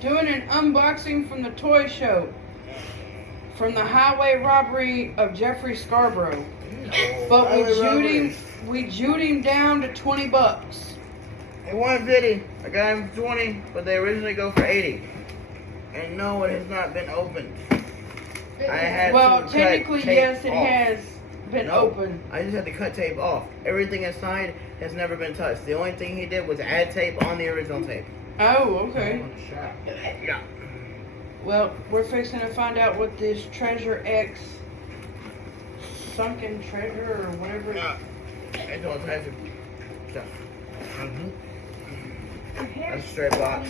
Doing an unboxing from the toy show. From the highway robbery of Jeffrey Scarborough. But we jewed him down to $20. He wanted 50. I got him 20, but they originally go for 80. And no, it has not been opened. I had to technically, cut tape yes, it off. has been open. I just had to cut tape off. Everything inside has never been touched. The only thing he did was add tape on the original tape. Oh, okay. Yeah. Well, we're fixing to find out what this Treasure X sunken treasure or whatever. It's all types of stuff. That's a straight box.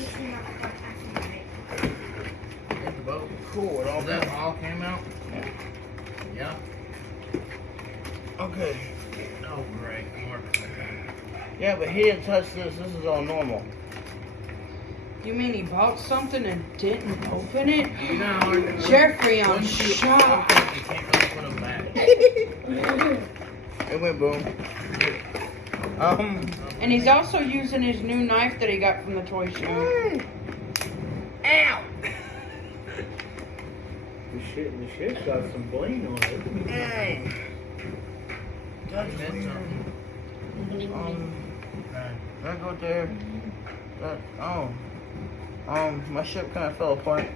Cool, it all That all came out? Yeah. Yeah. Okay. Oh, great. More. Yeah, but he didn't touch this. This is all normal. You mean he bought something and didn't open it? You know how hard Jeffrey, I'm once you shocked. open it, you can't really put them back. It went boom. And he's also using his new knife that he got from the toy show. Ow! The shit's got some bling on it. Dang. That's something. That go there. That, my ship kind of fell apart.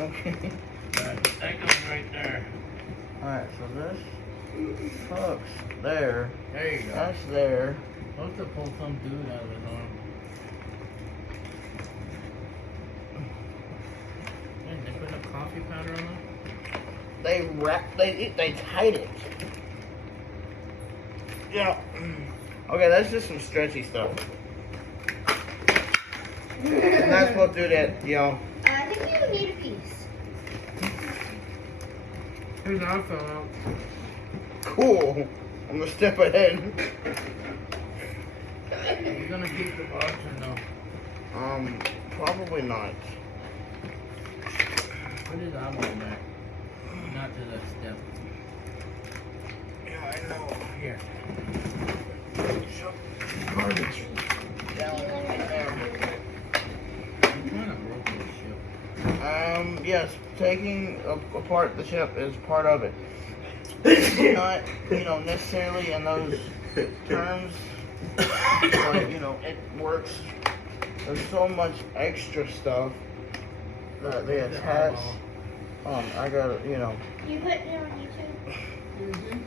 Okay. That goes right there. Alright, so this hooks there. There you go. That's there. Supposed to pull some dude out of his arm. Man, they put a coffee powder on it? They tied it. Yeah. Okay, that's just some stretchy stuff. I'm not supposed to do that, yo. I think you need a piece. His arm fell out. Cool. I'm gonna step ahead. Are you gonna keep the box or no? Probably not. Put his eyeball back. Not to that step. Yeah, I know. Here. Garbage. Down there. You kind of broke this ship. Yes, taking apart the ship is part of it. Not, necessarily in those terms, but, it works. There's so much extra stuff that they attach. I got You put it on YouTube? Mm-hmm.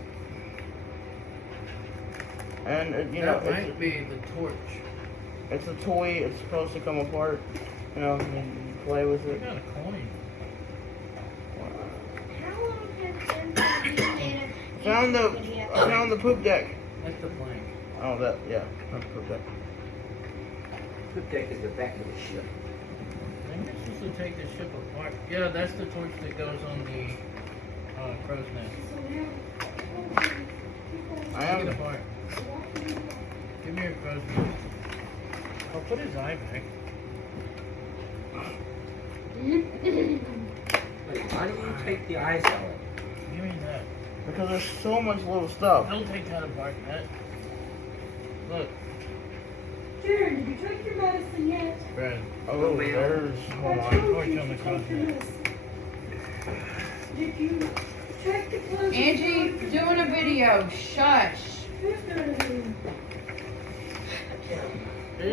and That might be the torch. it's a toy. It's supposed to come apart. You play with You it. got a coin. How long has it been I found the poop deck. That's the plank. Oh, that's the poop deck. The deck is the back of the ship. Maybe it's supposed to take the ship apart. Yeah, that's the torch that goes on the crow's nest. I Take it am. apart. Give me your crow's nest. Oh, put his eye back. Wait, why don't you take the eyes out? Give me that. Because there's so much little stuff. Don't take that apart, Matt. Look, Jared, did you take your medicine yet? Brad. Oh, there's. Hold on. Torch on the crow's nest. Did you check the clothes? Angie, doing a video. Shush. Who's doing a video?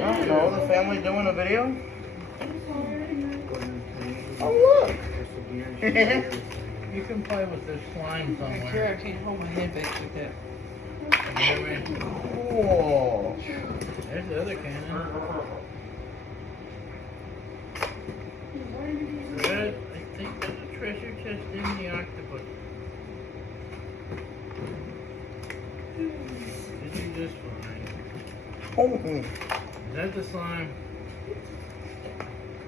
I don't know. The family doing a video? I'm sorry. Oh, look. You can play with this slime Sure, somewhere. I can't hold my head back like that. Cool. There's the other cannon. Brad, I think there's a treasure chest in the octopus. Did you just find? Holy. Is that the slime?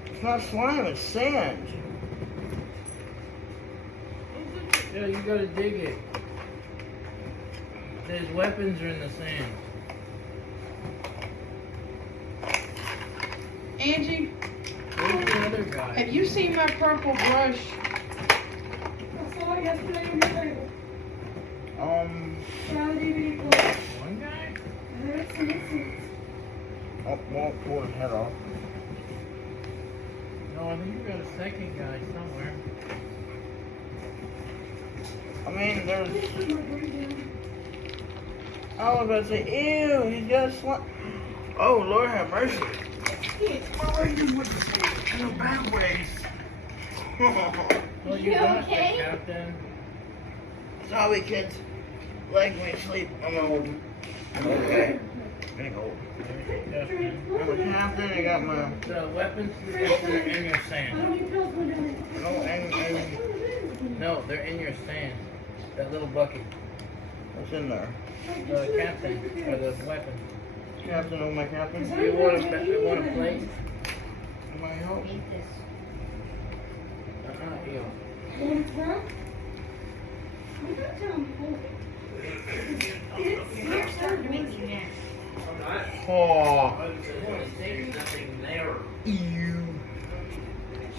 It's not slime, it's sand. Yeah, you gotta dig it. His weapons are in the sand. Angie, Where's the other guy? have you seen my purple brush? I saw it yesterday on your table. Saw the DVD player. One guy? I heard some incidents. Won't pull his head off. Oh, I think you got a second guy somewhere. I mean, there's. This is my granddad. I was about to say, ew, he's got a slime. Oh, Lord have mercy. In a bad ways. Well, You got okay? the captain. Sorry, kids. Like me sleep. I'm old. I'm okay. I'm old. Captain. I'm a captain. I got my. The weapons are in your I sand. don't need pills when I'm No, and No, they're in your sand. That little bucket. what's in there? The captain or the weapon. Captain, oh my captain. You want a plate? My help? Ew. Want it broke? You gotta tell me, boy. You're starting to make me mad. Oh. There's nothing there. Ew.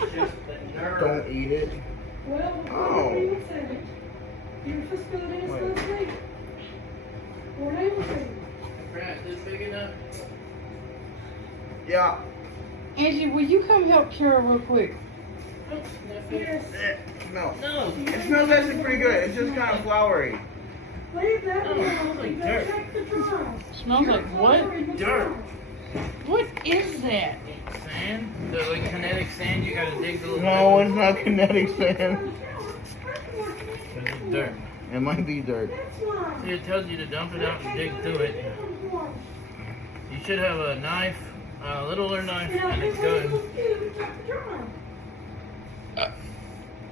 It's just the nerve. Don't eat it. Well, Oh. you would say it. You're supposed to go there and supposed to sleep. Or they will say. Brad, is this big enough? Yeah. Angie, will you come help Kara real quick? Yes. No. No. It smells actually pretty good. It's just kind of flowery. Leave that Oh, alone. smells like You dirt. gotta check the drawers. Smells like what? Dirt. What is that? Sand? The like kinetic sand you gotta dig the little No, it's not kinetic sand. It's dirt. It might be dirt. That's why. See, it tells you to dump it out and dig through it. You should have a knife, a littler knife, and a gun.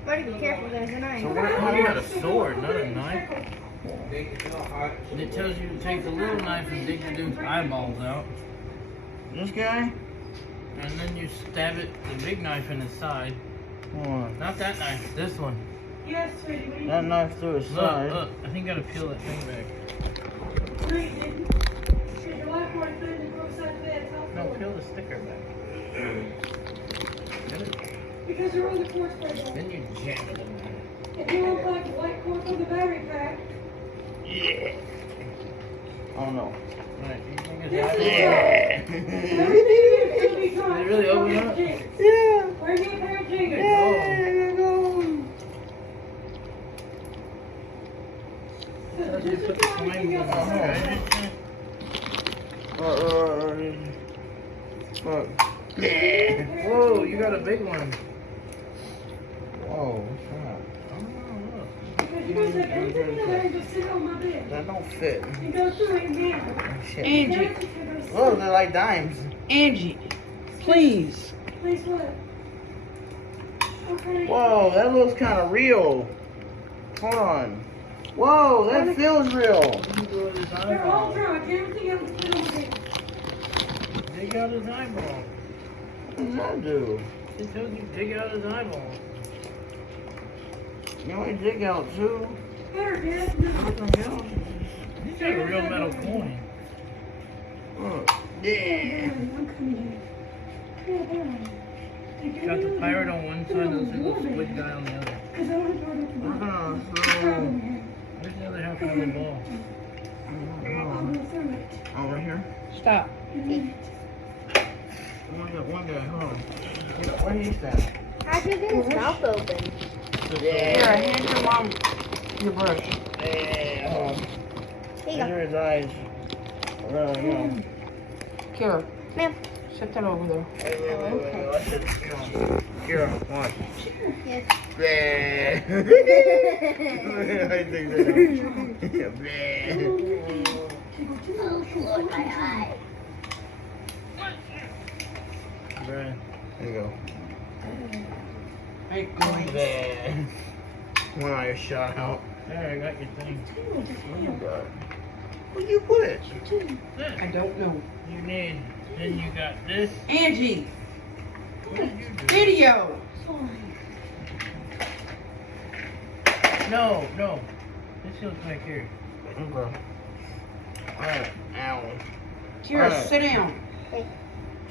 Buddy, be careful, there's a knife. So You what? got a sword, not a knife. And it tells you to take the little knife and dig the dude's eyeballs out. This guy? And then you stab it, the big knife in his side. Hold on. Not that knife, this one. Yes, sweetie. What do you That knife through his Look, side. look. I think I gotta peel that thing back. No, you didn't. Because your wife wanted to put it in the side of the bed. No, peel the sticker back. Get it? Because you're on the force plate. Then you jam it in there. If you want like the white cord from the battery pack, Yeah. Oh no. Right, you think it's this out is there? everything is going to be taught. Did it really open up? Yeah. Where you a pair of jiggers? Yeah. Tells you to put the flames in there, right? Look. Yeah. Whoa, you got a big one. Whoa, what's that? Oh, Because you're going to take everything in there and just sit on my bed. That don't fit. And go through it again. Oh, shit. Angie, That's what you're going to Look, they're like dimes. Angie, please. Please what? Okay. Whoa, that looks kind of real. Hold on. Whoa, that feels real. They're all drunk. Everything else is still on the bed. Dig out his eyeball. What does that do? It tells you dig out his eyeball. You only dig out two. Better, Dad. No. What the hell? He's got a real metal coin. Look. Yeah. I'm coming in. Yeah, there. Got the pirate on one side and the little squid guy on the other. Because I want to go to the We're bottom. gonna throw. Where's the other half of the ball? I'm going to throw it. Over here. Stop. One guy, hold on. Where he stand? How'd you get his mouth open? Here, hand your mom your brush. Yeah. Hold on. Here These you go. are his eyes. Really, you know. Kara, Ma'am. set that over there. Wait. Watch it. Kira, watch. Yes. Bleh. I think that. Bleh. Oh, my eye. Brian. There you go. Hey, Bleh. One eye shot out. There, I got your thing. What you got? Where'd you put it? I don't know. You need. Then you got this. Angie, What did you do? video. No, no. This goes back here. Okay. Alright, ow. Kara, Alright. sit down.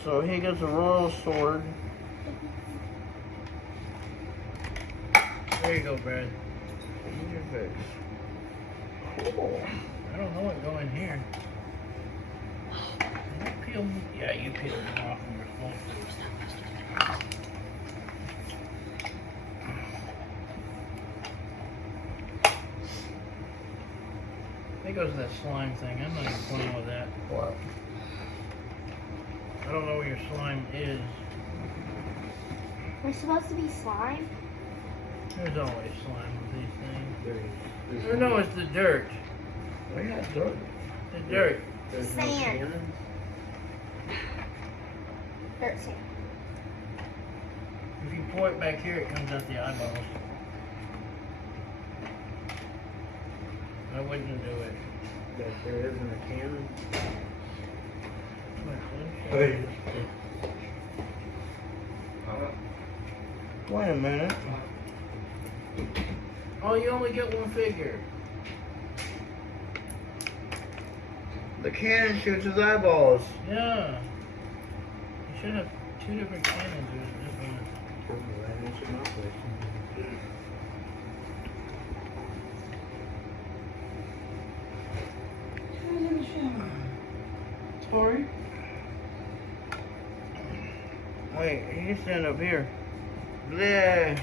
So he gets a royal sword. There you go, Brad. Look at your face. Cool. I don't know what go in here. You peel. Yeah, you peeled it off and we're supposed to. There goes that slime thing. I'm not even playing with that. What? I don't know where your slime is. We're supposed to be slime? There's always slime with these things. There's Or no, it's the dirt. We have dirt. The dirt. There's no Sand. cannons. Dirt sand. If you pour it back here, it comes out the eyeballs. I wouldn't do it. That there isn't a cannon. Wait a minute. Oh, you only get one figure. The cannon shoots his eyeballs. Yeah. You should have two different cannons. There's this one. Who's in the shower? Tori? Wait, you stand up here. Bleh.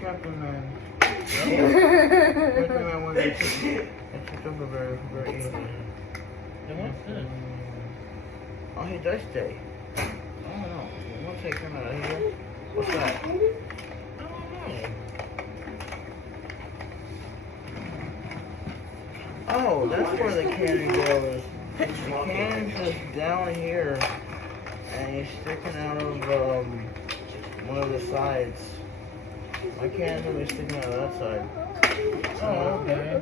Captain Man. Captain Man went and took over very easily. Then what's this? Oh, he does stay. I don't know. We'll take him out of here. What's that? I don't know. Oh, that's where the cannon goes. The cannon's just down here, and he's sticking out of one of the sides. My cannon's gonna be sticking out of that side. Oh, okay.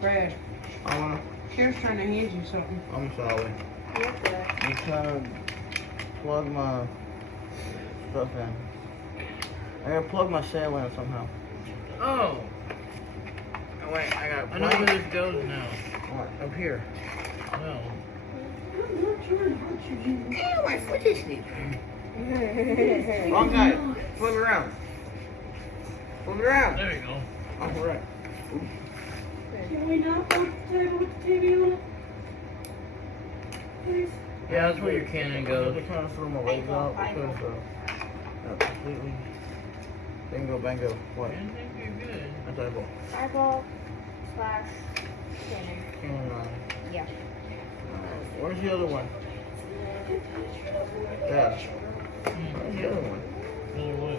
Brad, I wanna. Kira's trying to hand you something. I'm sorry. You kind of plug my stuff in. I gotta plug my sail in somehow. Oh, Oh, wait, I gotta I know where plug. this goes now. What, up here. No. I'm not trying to hurt you, Jimmy. Ew, my foot is sneaky. Wrong guy. Flip it around. Flip it around. There you go. All right. Can we not put the table with the TV on it? Please? Yeah, that's where your cannon I goes. had to kind of throw my legs out because completely bingo bango. What? I think you're good. That's eyeball. Eyeball slash cannon. Cannon eye. Yeah. Where's the other one? Dad. Where's the other one? Another way.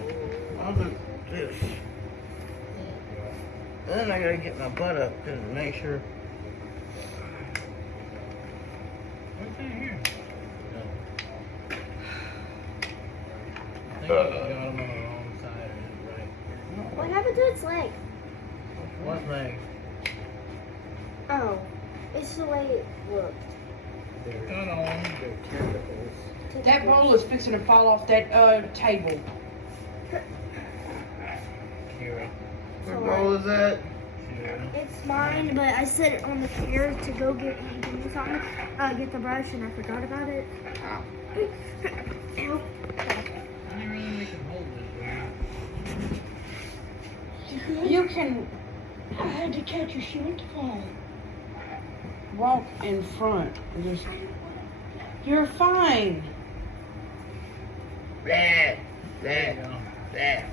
I'll do this. And then I gotta get my butt up to make sure. What's in here? No. I think you got him on the wrong side, or is it right? What happened to its leg? What leg? Oh, it's the way it looked. Got on. They're tentacles. That bowl is fixing to fall off that table. Kira. What bowl is that? Kira. It's mine, but I set it on the chair to go get me something. Get the brush, and I forgot about it. Ow. I didn't really make him hold this way. You can I had to catch her. She went to fall. walk in front and just. You're fine. Blah. There Blah. you go. Blah.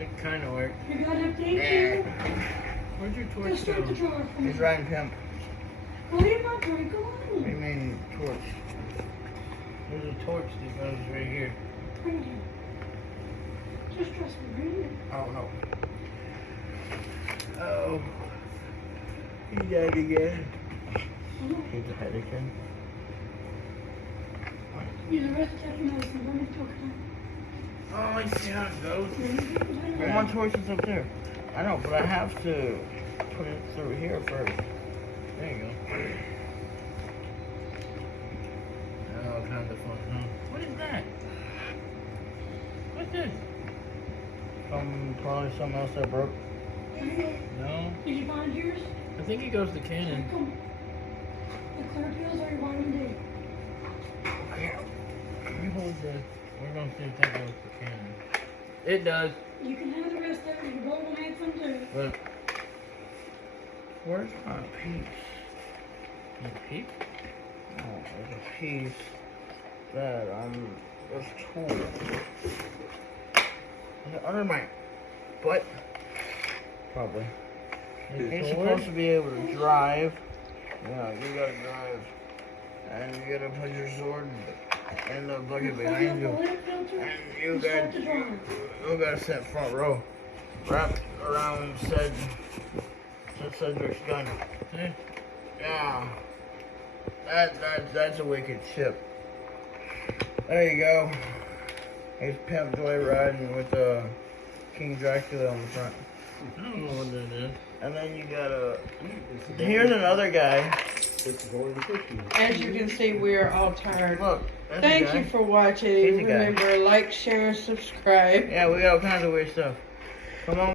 It kind of worked. You got an update here? Where'd your Go torch start the go? drawer for me. He's riding pimp. Go in my drawer. Go What do you on. mean torch? There's a torch that goes right here. Bring it here. Just trust me. Bring it here. Oh no. Oh. He died again. He's a head again. Use the rest of that medicine. Don't make talk Oh, I see how it goes. Well, my torch is up there. I know, but I have to put it through here first. There you go. Oh, kind of fun, huh? What is that? What's this? Probably something else that broke. No. Did you find yours? I think it goes to cannon. Come. The clear pills or your vitamin D? You hold this. We're gonna see if that goes to cannon. It does. You can have the rest of it. Your bowl will have some too. But Where's my piece? you peep. Oh, there's a piece that there's tool. under my butt. Probably. Your You're sword? supposed to be able to drive. Yeah, you gotta drive. And you gotta put your sword in the bucket behind you. And you gotta sit front row. Wrapped around Cedric's gun. Yeah. Yeah. That's a wicked ship. There you go. Here's Pimp Joyride with King Dracula on the front. I don't know what that is. And then you got here's another guy. It's going to 50. As you can see, we are all tired. Look, that's Thank a guy. you for watching. He's a guy. Remember, like, share, and subscribe. Yeah, we got all kinds of weird stuff. Come on.